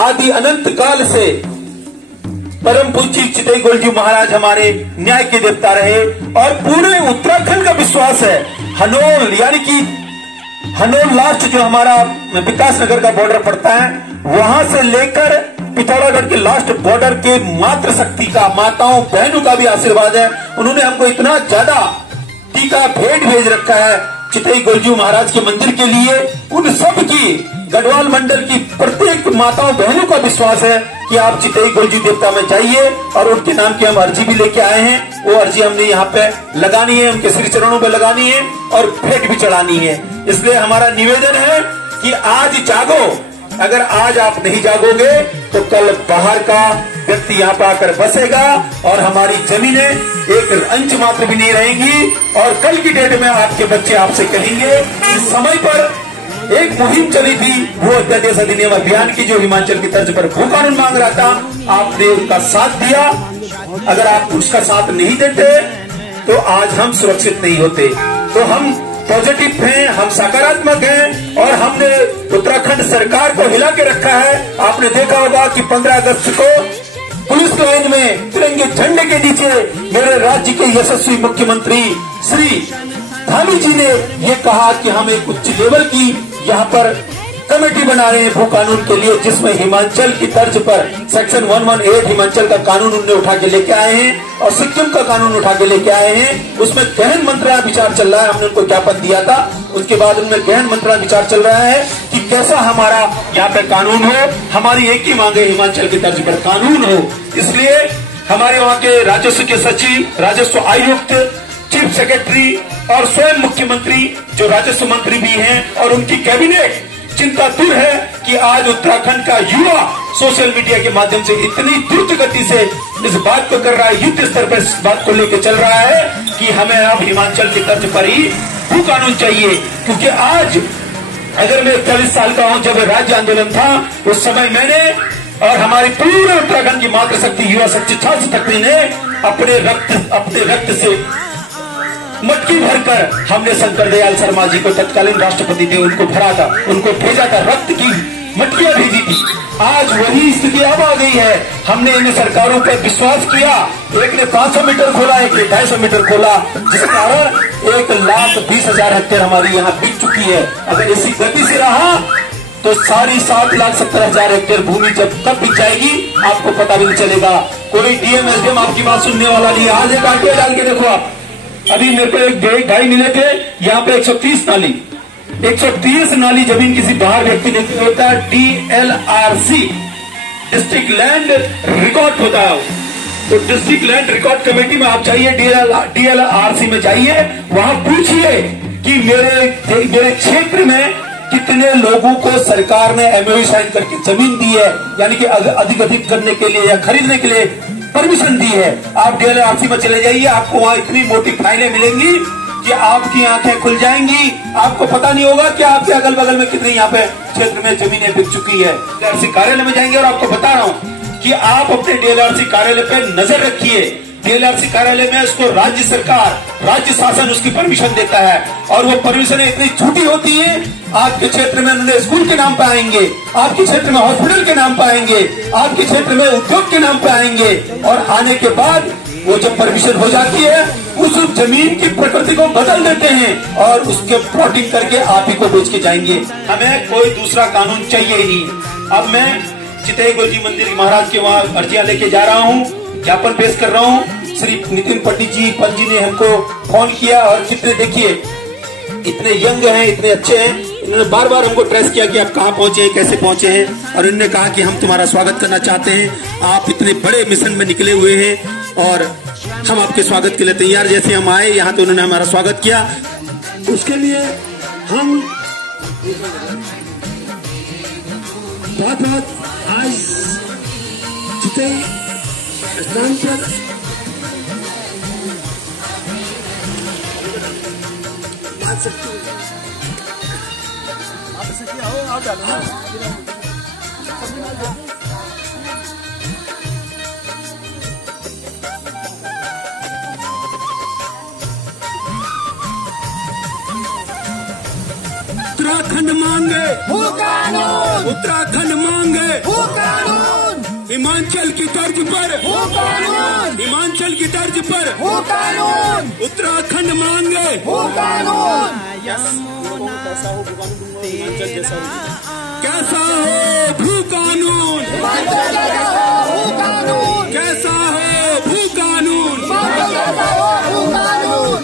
आदि अनंत काल से परम पूज्य चितई गोलजी महाराज हमारे न्याय के देवता रहे और पूरे उत्तराखंड का विश्वास है। हनोल यानी कि हनोल लास्ट जो हमारा विकास नगर का बॉर्डर पड़ता है, वहां से लेकर पिथौरागढ़ के लास्ट बॉर्डर के मातृ शक्ति का, माताओं बहनों का भी आशीर्वाद है। उन्होंने हमको इतना ज्यादा टीका भेंट भेज रखा है चितई गोलजी महाराज के मंदिर के लिए। उन सब की गढ़वाल मंडल की प्रत्येक माताओं बहनों का विश्वास है कि आप चितई गोलजी देवता में जाइए और उनके नाम की हम अर्जी भी लेके आए हैं। वो अर्जी हमने यहाँ पे लगानी है, उनके श्री चरणों पे लगानी है और भेंट भी चढ़ानी है। इसलिए हमारा निवेदन है कि आज जागो। अगर आज आप नहीं जागोगे तो कल बाहर का व्यक्ति यहाँ पर आकर बसेगा और हमारी जमीनें एक अंश मात्र भी नहीं रहेंगी। और कल की डेट में आपके बच्चे आपसे कहेंगे इस समय पर एक मुहिम चली थी भू अध्यादेश अधिनियम अभियान की, जो हिमाचल की तर्ज पर भू कानून मांग रहा था, आपने उसका साथ दिया। अगर आप उसका साथ नहीं देते तो आज हम सुरक्षित नहीं होते। तो हम पॉजिटिव हैं, हम सकारात्मक हैं और हमने उत्तराखंड सरकार को हिला के रखा है। आपने देखा होगा कि 15 अगस्त को पुलिस लाइन में तिरंगे झंडे के नीचे मेरे राज्य के यशस्वी मुख्यमंत्री श्री धामी जी ने ये कहा कि हम एक उच्च लेवल की यहाँ पर कमेटी बना रहे हैं भू कानून के लिए, जिसमें हिमाचल की तर्ज पर सेक्शन 118 हिमाचल का कानून उन्होंने उठा के लेके आए हैं और सिक्किम का कानून उठा के लेके आए हैं। उसमें गहन मंत्रालय विचार चल रहा है। हमने उनको ज्ञापन दिया था, उसके बाद उनमें गहन मंत्रालय विचार चल रहा है कि कैसा हमारा यहाँ पे कानून हो। हमारी एक ही मांग है, हिमाचल की तर्ज पर कानून हो। इसलिए हमारे वहाँ के राजस्व के सचिव, राजस्व आयुक्त, चीफ सेक्रेटरी और स्वयं मुख्यमंत्री जो राजस्व मंत्री भी हैं और उनकी कैबिनेट चिंतातुर है कि आज उत्तराखंड का युवा सोशल मीडिया के माध्यम से इतनी द्रुत गति से इस बात को कर रहा है, युद्ध स्तर पर इस बात को लेकर चल रहा है कि हमें अब हिमाचल की तर्ज पर ही भू कानून चाहिए। क्योंकि आज अगर मैं 40 साल का हूं, जब राज्य आंदोलन था उस समय मैंने और हमारी पूरे उत्तराखंड की मातृशक्ति युवा शक्ति छात्र शक्ति ने अपने रक्त से मटकी भरकर हमने शंकर दयाल शर्मा जी को तत्कालीन राष्ट्रपति थे, उनको भरा था, उनको भेजा था, रक्त की मटकियां भेजी थी। आज वही स्थिति अब आ गई है। हमने इन सरकारों पर विश्वास किया, एक ने 500 मीटर खोला, एक ने 250 मीटर खोला, जिस कारण 1,20,000 हेक्टेयर हमारी यहाँ बिक चुकी है। अगर इसी गति से रहा तो सारी 7,70,000 हेक्टेयर भूमि जब कब बिक जाएगी आपको पता भी नहीं चलेगा। कोई डीएम एसडीएम आपकी बात सुनने वाला नहीं। आज एक आंकड़े डाल के देखो आप, अभी मेरे को एक भाई मिले थे, यहाँ पे 130 नाली जमीन किसी बाहर व्यक्ति ने होता है, DLRC डिस्ट्रिक्ट लैंड रिकॉर्ड होता है। तो डिस्ट्रिक्ट लैंड रिकॉर्ड कमेटी में आप जाइए, DLRC में जाइए, वहां पूछिए कि मेरे क्षेत्र में कितने लोगों को सरकार ने MOU साइन करके जमीन दी है, यानी कि अधिक करने के लिए या खरीदने के लिए परमिशन दी है। आप DLRC में चले जाइए, आपको वहां इतनी मोटी फाइलें मिलेंगी कि आपकी आंखें खुल जाएंगी। आपको पता नहीं होगा कि आपके अगल बगल में कितनी यहाँ पे क्षेत्र में जमीनें बिक चुकी है। DLRC कार्यालय में जाएंगे और आपको बता रहा हूँ कि आप अपने DLRC कार्यालय पे नजर रखिए। DLRC कार्यालय में उसको राज्य सरकार, राज्य शासन उसकी परमिशन देता है और वो परमिशन इतनी झूठी होती है। आपके क्षेत्र में उन्होंने स्कूल के नाम पे आएंगे, आपके क्षेत्र में हॉस्पिटल के नाम पे आएंगे, आपके क्षेत्र में उद्योग के नाम पे आएंगे और आने के बाद वो जब परमिशन हो जाती है उस जमीन की प्रकृति को बदल देते हैं और उसके प्लॉटिंग करके आप ही को बेच के जाएंगे। हमें कोई दूसरा कानून चाहिए ही नहीं। अब मैं चितई गोलजी मंदिर महाराज के वहाँ अर्जियां लेके जा रहा हूँ, ज्ञापन पेश कर रहा हूँ। श्री नितिन पंडित जी ने हमको फोन किया और कितने देखिए इतने यंग हैं, इतने अच्छे हैं। इन्होंने बार बार हमको ट्रेस किया कि आप कहाँ पहुंचे हैं, कैसे पहुंचे हैं, और इन्होंने कहा कि हम तुम्हारा स्वागत करना चाहते हैं। आप इतने बड़े मिशन में निकले हुए हैं और हम आपके स्वागत के लिए तैयार। जैसे हम आए यहाँ तो उन्होंने हमारा स्वागत किया, उसके लिए हम बहुत आज चितई स्थान पर उत्तराखंड मांगे, उत्तराखंड मांगे। हिमाचल की तर्ज पर वो कानून, हिमाचल की तर्ज पर वो कानून, उत्तराखंड मांगे वो कानून। कैसा हो भू कानून, हिमाचल जैसा हो भू कानून, कैसा हो भू कानून, हिमाचल जैसा हो भू कानून।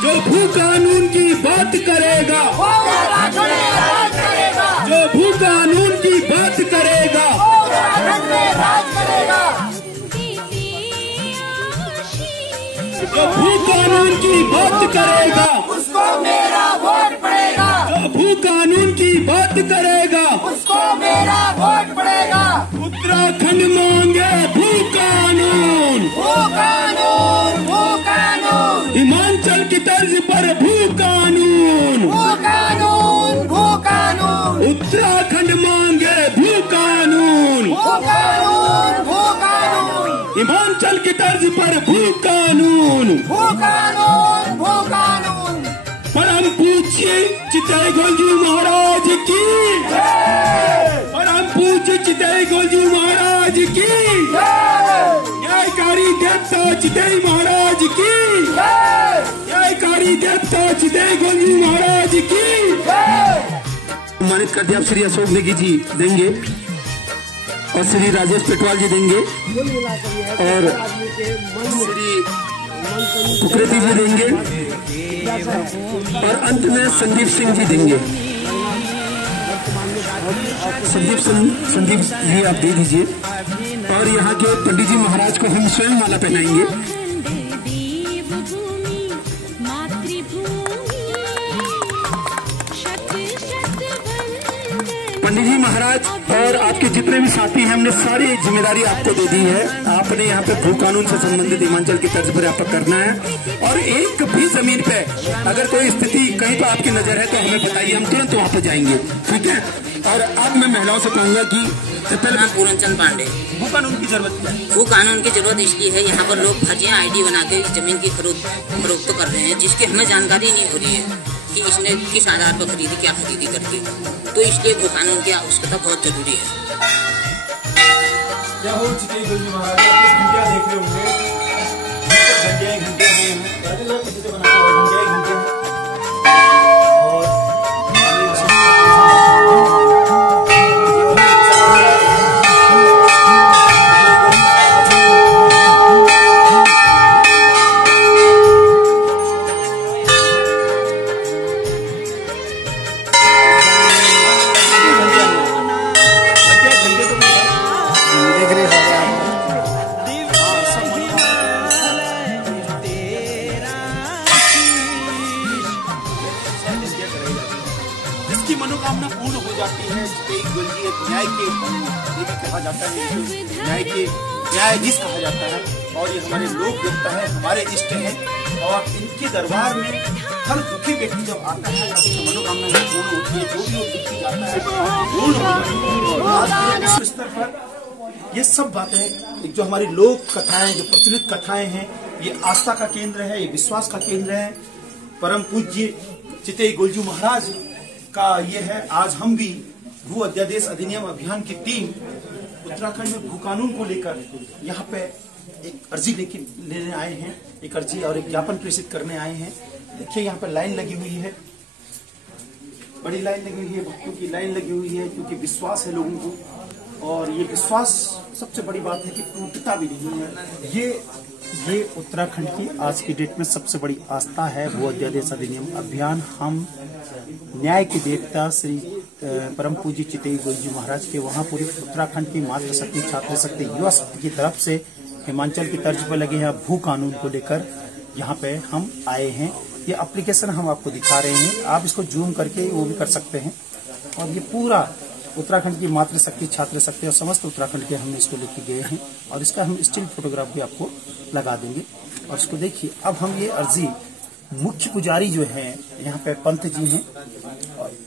जो भू कानून की बात करेगा, वो उत्तराखंड में राज करेगा, जो भू कानून की बात करेगा, वो उत्तराखंड में राज करेगा। जो भू कानून की बात करेगा, उसको मेरा वोट पड़ेगा, जो भू कानून की बात करेगा, उसको मेरा वोट पड़ेगा। उत्तराखंड मांगे भू कानून, वो कानून, वो कानून, हिमाचल की तर्ज पर भू कानून, वो कानून, वो कानून, उत्तराखंड मांगे भू कानून, वो कानून, वो कानून, हिमाचल की तर्ज पर भू कानून। वो कानून, वो कानून। परम पूज्य चितई गोलजी महाराज की, परम पूज्य चितई गोलजी महाराज की, न्यायकारी देवता चितई महाराज की, न्यायकारी देवता चितई गोलजी महाराज की। सम्मानित करते आप श्री अशोक नेगी जी देंगे और श्री राजेश पेटवाल जी देंगे और श्री कुकरेती जी देंगे और अंत में संदीप सिंह जी देंगे। संदीप जी आप दे दीजिए और यहाँ के पंडित जी महाराज को हम स्वयं माला पहनाएंगे। पंडित जी महाराज और आपके जितने भी साथी हैं, हमने सारी जिम्मेदारी आपको दे दी है। आपने यहाँ पे भू कानून से संबंधित हिमाचल की तर्ज पर आपको करना है और एक भी जमीन पे अगर कोई स्थिति कहीं पर आपकी नजर है तो हमें बताइए, हम तुरंत वहाँ पे जाएंगे, ठीक है। और अब मैं महिलाओं से कहूँगा कि पहले पूरनचंद पांडे। भू कानून की जरूरत क्या है? भू कानून की जरूरत इसलिए है, यहाँ पर लोग फर्जियां आईडी बना के जमीन की फरोख्त कर रहे हैं, जिसकी हमें जानकारी नहीं हो रही है कि इसने किस आधार पर खरीदी, क्या खरीदी करके। तो इसलिए भू कानून की आवश्यकता बहुत जरूरी है। क्या हो चितई गोलजी महाराज, घंटिया देख रहे होंगे, जिसकी मनोकामना पूर्ण हो जाती है, चितई गोलजी एक न्याय के देवी कहा जाता है, न्यायाधीश कहा जाता है और ये हमारे लोक देवता है, हमारे इष्ट हैं और इनके दरबार में हर दुखी व्यक्ति जब आता है उसकी मनोकामना पूर्ण होती है, जो भी वो दुखी जाता है पूर्ण हो जाती है। विश्व स्तर पर ये सब बातें जो हमारी लोक कथाएं, जो प्रचलित कथाएं हैं, ये आस्था का केंद्र है, ये विश्वास का केंद्र है। परम पूज्य चितई गोलजी महाराज का ये है। आज हम भी भू अध्यादेश अधिनियम अभियान की टीम उत्तराखंड में भू कानून को लेकर यहाँ पे एक अर्जी लेने आए हैं, एक अर्जी और एक ज्ञापन प्रेषित करने आए हैं। देखिए यहाँ पे लाइन लगी हुई है, बड़ी लाइन लगी हुई है, भक्तों की लाइन लगी हुई है, क्योंकि विश्वास है लोगों को और ये विश्वास सबसे बड़ी बात है कि टूटता भी नहीं है। ये उत्तराखंड की आज की डेट में सबसे बड़ी आस्था है भू अध्यादेश अधिनियम अभियान। हम न्याय के देवता श्री परम पूज्य चितई गोलजी महाराज के वहाँ पूरी उत्तराखंड की मातृशक्ति, छात्र शक्ति, युवा शक्ति की तरफ से हिमाचल की तर्ज पर लगे हैं भू कानून को लेकर यहाँ पे हम आए हैं। ये एप्लीकेशन हम आपको दिखा रहे हैं, आप इसको जूम करके वो भी कर सकते हैं और ये पूरा उत्तराखंड की मातृशक्ति, छात्र शक्ति और समस्त उत्तराखंड के हमने इसको लेके गए हैं और इसका हम स्टिल फोटोग्राफ भी आपको लगा देंगे और इसको देखिए। अब हम ये अर्जी मुख्य पुजारी जो है यहाँ पे पंत जी हैं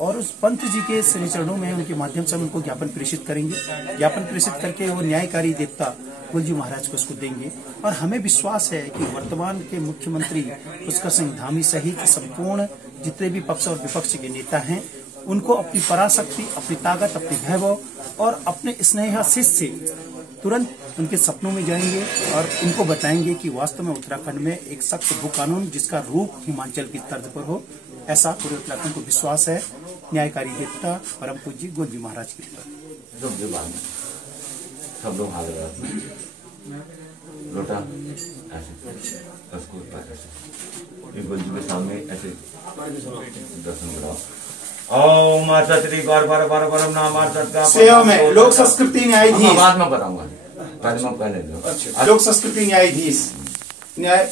और उस पंत जी के श्री चरणों में उनके माध्यम से हम उनको ज्ञापन प्रेषित करेंगे। ज्ञापन प्रेषित करके वो न्यायकारी देवता गोलजी महाराज को इसको देंगे और हमें विश्वास है कि वर्तमान के मुख्यमंत्री पुष्कर सिंह धामी सहित संपूर्ण जितने भी पक्ष और विपक्ष के नेता हैं उनको अपनी पराशक्ति, अपनी ताकत, अपनी वैभव और अपने स्नेहाशीष से तुरंत उनके सपनों में जाएंगे और उनको बताएंगे कि वास्तव में उत्तराखंड में एक सख्त भू कानून जिसका रूप हिमाचल की तर्ज पर हो, ऐसा पूरे उत्तराखंड को विश्वास है। न्यायकारी देवता परम पूज्य गोलजी महाराज की सब लोग हाथ लगा लोटा ऐसे उसको ऐसे गोलजी के सामने ऐसे दर्शन कराओ। ओम सत्री गौर बार बार बार नाम सत्ता सेवा में लोक संस्कृति न्यायाधीश, बाद में बताऊंगा, पहले मैं पहले दो। अच्छा, लोक संस्कृति न्यायाधीश न्याय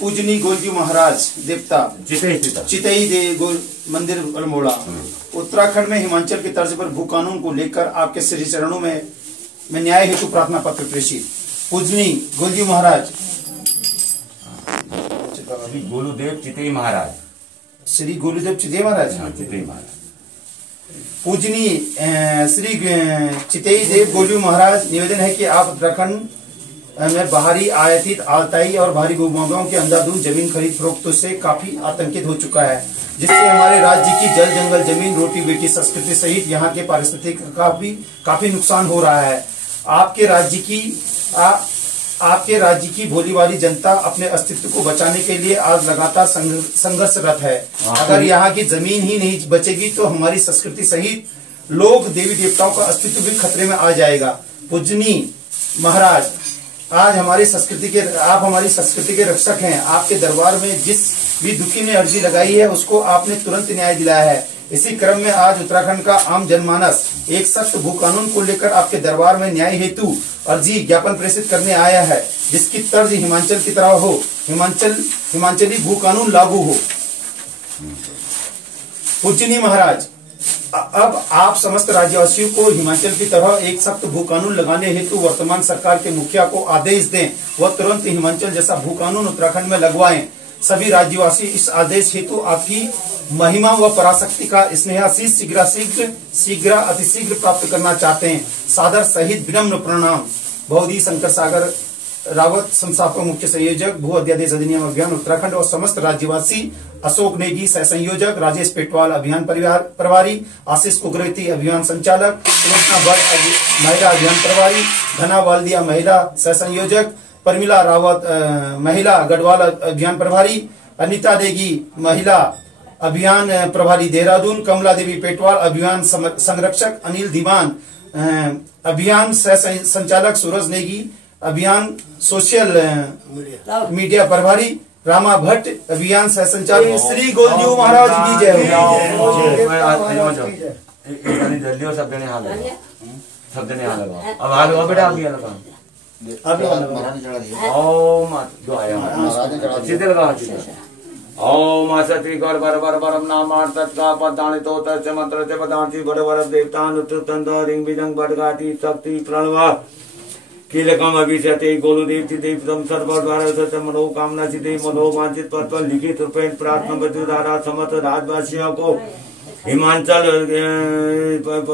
पूजनी गोलजी महाराज देवता चितई दे गोल मंदिर अल्मोड़ा, उत्तराखंड में हिमाचल की तर्ज पर भू कानून को लेकर आपके श्री चरणों में न्याय हेतु प्रार्थना पत्र प्रेषित। पूजनी गोलजी महाराज श्री गोलूदेव चितई महाराज, श्री गोलूदेव चितई महाराज, चितई महाराज पूजनी श्री चितई देव गोलू महाराज, निवेदन है कि आप उत्तराखंड में बाहरी आयातित आलताई और बाहरी भूमाफियाओं के अंधाधुंध जमीन खरीद फरोख्त से काफी आतंकित हो चुका है, जिससे हमारे राज्य की जल जंगल जमीन रोटी बेटी संस्कृति सहित यहाँ के पारिस्थितिक का भी काफी नुकसान हो रहा है। आपके राज्य की भोली भाली जनता अपने अस्तित्व को बचाने के लिए आज लगातार संघर्षरत है। अगर यहाँ की जमीन ही नहीं बचेगी तो हमारी संस्कृति सहित लोक देवी देवताओं का अस्तित्व भी खतरे में आ जाएगा। पूजनी महाराज, आज हमारी संस्कृति के आप हमारी संस्कृति के रक्षक हैं। आपके दरबार में जिस भी दुखी ने अर्जी लगाई है उसको आपने तुरंत न्याय दिलाया है। इसी क्रम में आज उत्तराखंड का आम जनमानस एक सख्त भू कानून को लेकर आपके दरबार में न्याय हेतु अर्जी ज्ञापन प्रेषित करने आया है, जिसकी तर्ज हिमाचल की तरह हो, हिमाचली भू कानून लागू हो। पूजनी महाराज, अब आप समस्त राज्यवासियों को हिमाचल की तरह एक सख्त भू कानून लगाने हेतु वर्तमान सरकार के मुखिया को आदेश दें, वह तुरंत हिमाचल जैसा भू कानून उत्तराखंड में लगवाएं। सभी राज्यवासी इस आदेश हेतु आपकी महिमा व पराशक्ति का स्नेहाशीष शीघ्र अतिशीघ्र प्राप्त करना चाहते हैं। सादर सहित विनम्र प्रणाम। बहुधी शंकर सागर रावत, संस्थापक मुख्य संयोजक भू अध्यादेश अधिनियम अभियान उत्तराखंड और समस्त राज्यवासी। अशोक नेगी सह संयोजक, राजेश पेटवाल अभियान प्रभारी, आशीष कुगरेती अभियान संचालक, सुलोचना भट्ट महिला अभियान प्रभारी, धना वाल्दिया महिला सह संयोजक, परमिला रावत महिला गढ़वाल अभियान प्रभारी, अनिता देगी महिला अभियान प्रभारी देहरादून, कमला देवी पेटवाल अभियान संरक्षक, अनिल दीवान अभियान सह संचालक, सूरज नेगी अभियान सोशल मीडिया प्रभारी, रामा भट्ट अभियान सह संचालक। श्री गोलजू महाराज की जय हो। जल्दी सब जने हाल लगा, सब जने हाल लगा। अब हाल हुआ बेटा, अभी लगा ओम जो आया सीधे लगा। ओम सत्री गौर बर बर बरम नाम तत्का पदानि तो तस्य मंत्र से पदांति बड़ बर देवतान उत्तंद रिंग बिजंग बड़गाती शक्ति प्रणवा कीलकम अभिषते गोलुदेव चिदेव सर्वद्वारा सत्य मनोकामना चिदे मनोवांछित पद पर लिखित रूपेण प्रार्थना बधु द्वारा समस्त राज्यवासियों को हिमाचल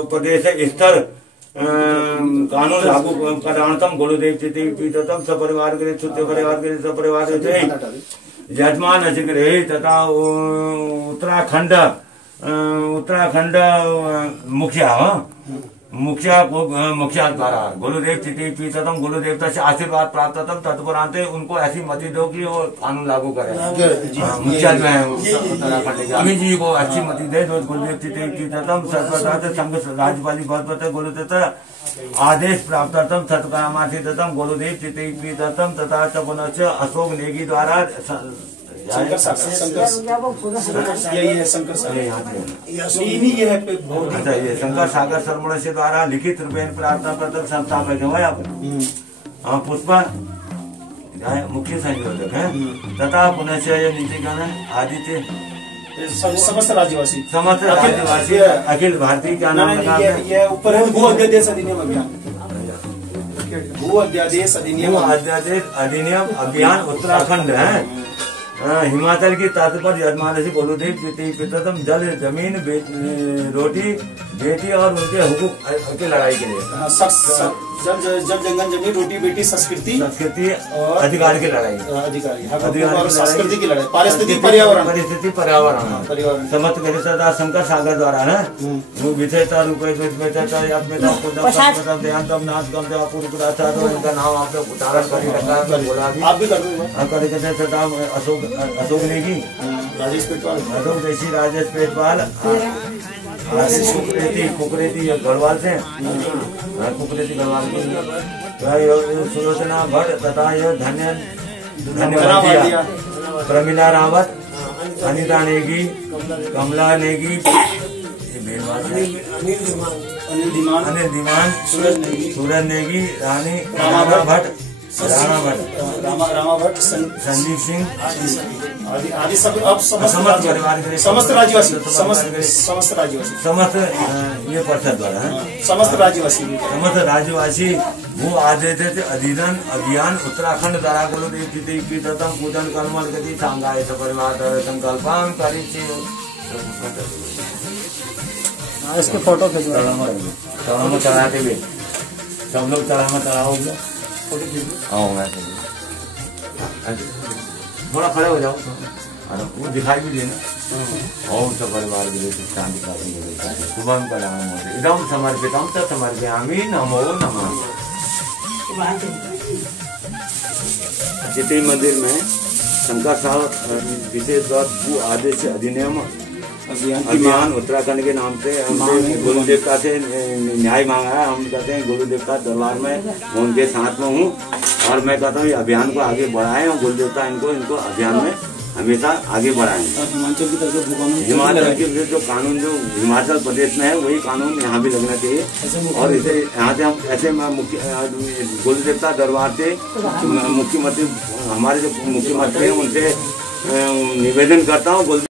प्रदेश स्तर कानून लागू करार्थम गुरुदेव चिदेव सपरिवार के परिवार के सपरिवार यजमान अचिग्रह तथा उत्तराखंड मुखिया द्वारा गुरुदेव चिति तम गुरुदेव से आशीर्वाद प्राप्त तम तत्परांत उनको ऐसी मति दो कि वो कानून लागू करे। मुखिया जो है उत्तराखंड के अभी जी को अच्छी मति दे दो। गुरुदेव चिति तम सर्वदा संघ राज्यपाली बहुत गुरुदेव आदेश प्राप्त तम सत्कामासी तम गुरुदेव चिति तम तथा पुनः अशोक नेगी द्वारा शंकर सागर सरमण से द्वारा लिखित रूपेण प्रार्थना पत्र संस्थापक है पुष्पा मुख्य संयोजक है तथा पुनः नीचे का आदित्य समस्त राज्यवासी अखिल भारतीय क्या नाम लगा ये ऊपर है भू अध्यादेश अधिनियम अभियान, भू अध्यादेश अधिनियम अभियान उत्तराखंड है। हिमाचल की तट पर यजमानसी गुरुदेव पितृतम जल जमीन रोटी बेटी और उनके हुकूक की लड़ाई के लिए जब जंगल जमीन रोटी बेटी संस्कृति और अधिकार की लड़ाई और संस्कृति की लड़ाई परिस्थिति पर्यावरण समस्त गणितदा शंकर सागर द्वारा ना वो विषयता उनका नाम आपने उच्चारण कर बोला आप भी कर अशोक नेगी राजेश पेटवाल अशोक जैसी राजेश पेटवाल कुकरेती गढ़वाल से कुकरेती गढ़वाल के सुलोचना भट्ट तथा यह धन्य प्रमिला रावत अनिता नेगी कमला नेगी अनिल धीमान सूरज नेगी राणा भट्ट रामा भट्ट संदीप सिंह आदि सब अब समस्त परिवार के समस्त राज्यवासी समस्त राज्यवासी समस्त ये परिषद द्वारा समस्त राज्यवासी वो आदेश अभियान उत्तराखंड द्वारा गुरुदेव पूजन कलमल गति सांगाय परिवार संकल्पम करी इसके फोटो चढ़ाते हुए सब लोग चढ़ाओगे थोड़ा खड़े हो जाओ वो दिखाई भी देना और सब परिवार के लिए शांति शुभम कल्याण इदम समर्पितम च समर्पयामि नमो नमः। चितई मंदिर में शंकर साहब विशेष भू आदेश अधिनियम अभियान उत्तराखंड के नाम से हमने गुरु देवता से न्याय मांगा है। हम कहते हैं गुरु देवता दरबार में मैं उनके साथ में हूँ और मैं कहता हूँ ये अभियान को आगे बढ़ाएं और गुरु देवता इनको अभियान में हमेशा आगे बढ़ाएं। हिमाचल की तरफ हिमाचल के जो कानून जो हिमाचल प्रदेश में है वही कानून यहाँ भी लगना चाहिए और इसे यहाँ से हम ऐसे गुरु देवता दरबार से मुख्यमंत्री हमारे जो मुख्यमंत्री हैं उनसे निवेदन करता हूँ